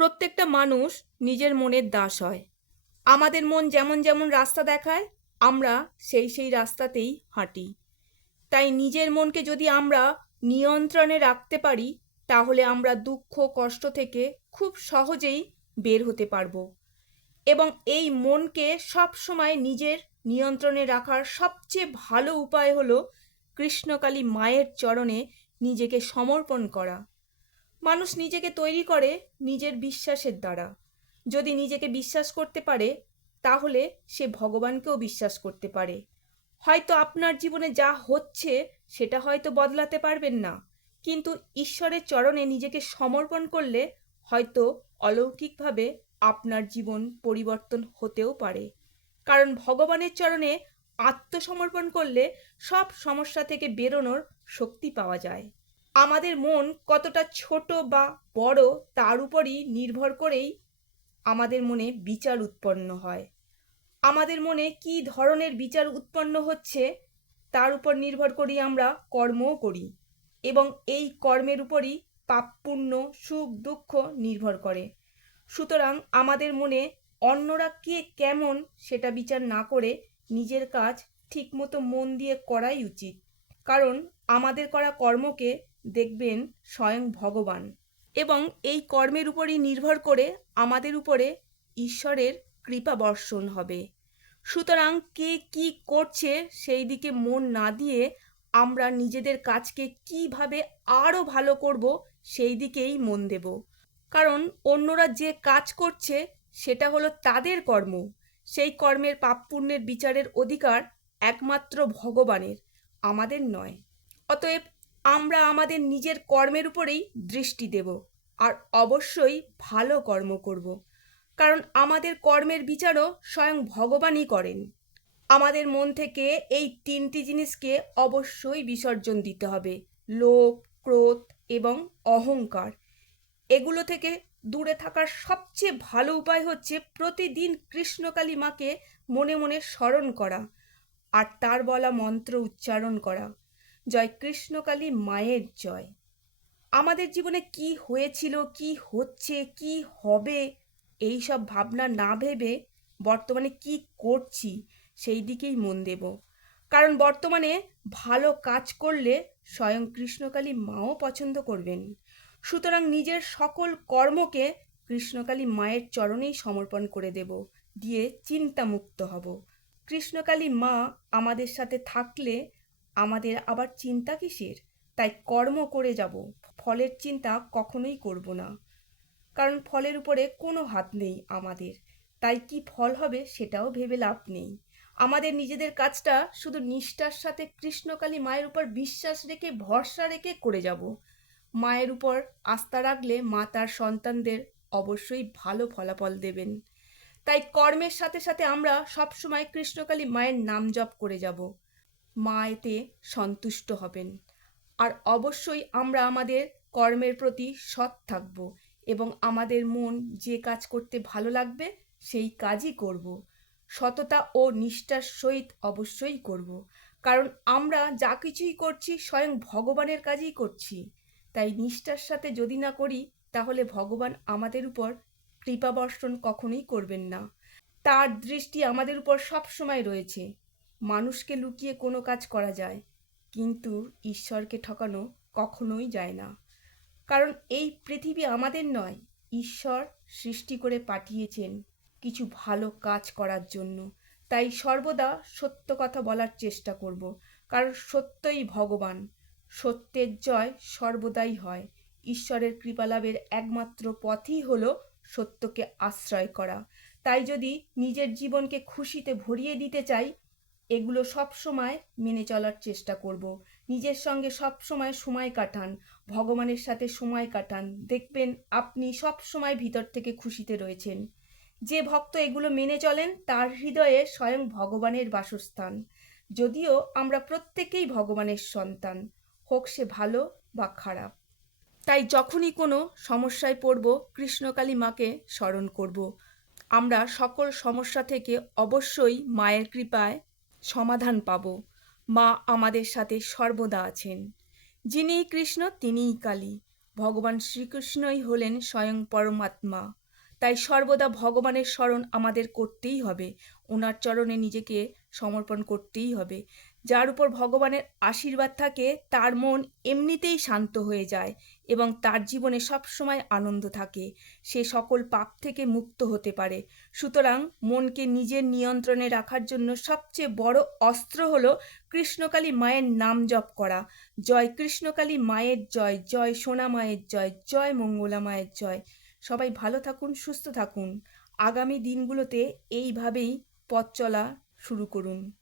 প্রত্যেকটা মানুষ নিজের মনের দাস হয়। আমাদের মন যেমন যেমন রাস্তা দেখায়, আমরা সেই রাস্তাতেই হাঁটি। তাই নিজের মনকে যদি আমরা নিয়ন্ত্রণে রাখতে পারি, তাহলে আমরা দুঃখ কষ্ট থেকে খুব সহজেই বের হতে পারবো। এবং এই মনকে সব সময় নিজের নিয়ন্ত্রণে রাখার সবচেয়ে ভালো উপায় হলো কৃষ্ণকালী মায়ের চরণে নিজেকে সমর্পণ করা। মানুষ নিজেকে তৈরি করে নিজের বিশ্বাসের দ্বারা। যদি নিজেকে বিশ্বাস করতে পারে, তাহলে সে ভগবানকেও বিশ্বাস করতে পারে। হয়তো আপনার জীবনে যা হচ্ছে সেটা হয়তো বদলাতে পারবেন না, কিন্তু ঈশ্বরের চরণে নিজেকে সমর্পণ করলে হয়তো অলৌকিকভাবে আপনার জীবন পরিবর্তন হতেও পারে। কারণ ভগবানের চরণে আত্মসমর্পণ করলে সব সমস্যা থেকে বেরোনোর শক্তি পাওয়া যায়। আমাদের মন কতটা ছোট বা বড় তার উপরই নির্ভর করেই আমাদের মনে বিচার উৎপন্ন হয়। আমাদের মনে কী ধরনের বিচার উৎপন্ন হচ্ছে তার উপর নির্ভর করেই আমরা কর্মও করি, এবং এই কর্মের উপরই পাপ পুণ্য সুখ দুঃখ নির্ভর করে। সুতরাং আমাদের মনে অন্যরা কে কেমন সেটা বিচার না করে নিজের কাজ ঠিকমতো মন দিয়ে করাই উচিত। কারণ আমাদের করা কর্মকে দেখবেন স্বয়ং ভগবান, এবং এই কর্মের উপরই নির্ভর করে আমাদের উপরে ঈশ্বরের কৃপা বর্ষণ হবে। সুতরাং কে কি করছে সেই দিকে মন না দিয়ে আমরা নিজেদের কাজকে কিভাবে আরও ভালো করব সেই দিকেই মন দেব। কারণ অন্যরা যে কাজ করছে সেটা হলো তাদের কর্ম। সেই কর্মের পাপ পুণ্যের বিচারের অধিকার একমাত্র ভগবানের, আমাদের নয়। অতএব আমরা আমাদের নিজের কর্মের উপরেই দৃষ্টি দেব, আর অবশ্যই ভালো কর্ম করব। কারণ আমাদের কর্মের বিচারও স্বয়ং ভগবানই করেন। আমাদের মন থেকে এই তিনটি জিনিসকে অবশ্যই বিসর্জন দিতে হবে: লোভ, ক্রোধ এবং অহংকার। এগুলো থেকে দূরে থাকার সবচেয়ে ভালো উপায় হচ্ছে প্রতিদিন কৃষ্ণকালী মাকে মনে মনে স্মরণ করা আর তার বলা মন্ত্র উচ্চারণ করা, জয় কৃষ্ণকালী মায়ের জয়। আমাদের জীবনে কি হয়েছিল, কি হচ্ছে, কি হবে, এই সব ভাবনা না ভেবে বর্তমানে কি করছি সেই দিকেই মন দেব। কারণ বর্তমানে ভালো কাজ করলে স্বয়ং কৃষ্ণকালী মাও পছন্দ করবেন। সুতরাং নিজের সকল কর্মকে কৃষ্ণকালী মায়ের চরণেই সমর্পণ করে দেব, দিয়ে চিন্তামুক্ত হব। কৃষ্ণকালী মা আমাদের সাথে থাকলে আমাদের আবার চিন্তা কিসের? তাই কর্ম করে যাব, ফলের চিন্তা কখনোই করব না। কারণ ফলের উপরে কোনো হাত নেই আমাদের, তাই কি ফল হবে সেটাও ভেবে লাভ নেই। আমাদের নিজেদের কাজটা শুধু নিষ্ঠার সাথে কৃষ্ণকালী মায়ের উপর বিশ্বাস রেখে ভরসা রেখে করে যাব। মায়ের উপর আস্থা রাখলে মা তার সন্তানদের অবশ্যই ভালো ফলাফল দেবেন। তাই কর্মের সাথে সাথে আমরা সবসময় কৃষ্ণকালী মায়ের নাম জপ করে যাব। মা এতে সন্তুষ্ট হবেন। আর অবশ্যই আমরা আমাদের কর্মের প্রতি সৎ থাকব, এবং আমাদের মন যে কাজ করতে ভালো লাগবে সেই কাজই করব। সততা ও নিষ্ঠার সহিত অবশ্যই করব। কারণ আমরা যা কিছুই করছি স্বয়ং ভগবানের কাজই করছি। তাই নিষ্ঠার সাথে যদি না করি, তাহলে ভগবান আমাদের উপর কৃপা বর্ষণ কখনোই করবেন না। তার দৃষ্টি আমাদের উপর সব সময় রয়েছে। মানুষকে লুকিয়ে কোনো কাজ করা যায়, কিন্তু ঈশ্বরকে ঠকানো কখনোই যায় না। কারণ এই পৃথিবী আমাদের নয়, ঈশ্বর সৃষ্টি করে পাঠিয়েছেন কিছু ভালো কাজ করার জন্য। তাই সর্বদা সত্য কথা বলার চেষ্টা করব, কারণ সত্যই ভগবান। সত্যের জয় সর্বদাই হয়। ঈশ্বরের কৃপালাভের একমাত্র পথই হলো সত্যকে আশ্রয় করা। তাই যদি নিজের জীবনকে খুশিতে ভরিয়ে দিতে চাই, এগুলো সব সময় মেনে চলার চেষ্টা করব। নিজের সঙ্গে সব সময় সময় কাটান, ভগবানের সাথে সময় কাটান, দেখবেন আপনি সব সময় ভিতর থেকে খুশিতে রয়েছেন। যে ভক্ত এগুলো মেনে চলেন তার হৃদয়ে স্বয়ং ভগবানের বাসস্থান। যদিও আমরা প্রত্যেকেই ভগবানের সন্তান, হোক সে ভালো বা খারাপ। তাই যখনই কোনো সমস্যায় পড়ব, কৃষ্ণকালী মাকে স্মরণ করব। আমরা সকল সমস্যা থেকে অবশ্যই মায়ের কৃপায় সমাধান পাব। মা আমাদের সাথে সর্বদা আছেন। যিনিই কৃষ্ণ তিনিই কালী। ভগবান শ্রীকৃষ্ণই হলেন স্বয়ং পরমাত্মা। তাই সর্বদা ভগবানের স্মরণ আমাদের করতেই হবে, ওনার চরণে নিজেকে সমর্পণ করতেই হবে। যার উপর ভগবানের আশীর্বাদ থাকে তার মন এমনিতেই শান্ত হয়ে যায় এবং তার জীবনে সবসময় আনন্দ থাকে, সে সকল পাপ থেকে মুক্ত হতে পারে। সুতরাং মনকে নিজের নিয়ন্ত্রণে রাখার জন্য সবচেয়ে বড় অস্ত্র হলো কৃষ্ণকালী মায়ের নাম জপ করা। জয় কৃষ্ণকালী মায়ের জয়, জয় সোনা মায়ের জয়, জয় মঙ্গলা মায়ের জয়। সবাই ভালো থাকুন, সুস্থ থাকুন। আগামী দিনগুলোতে এইভাবেই পথ চলা শুরু করুন।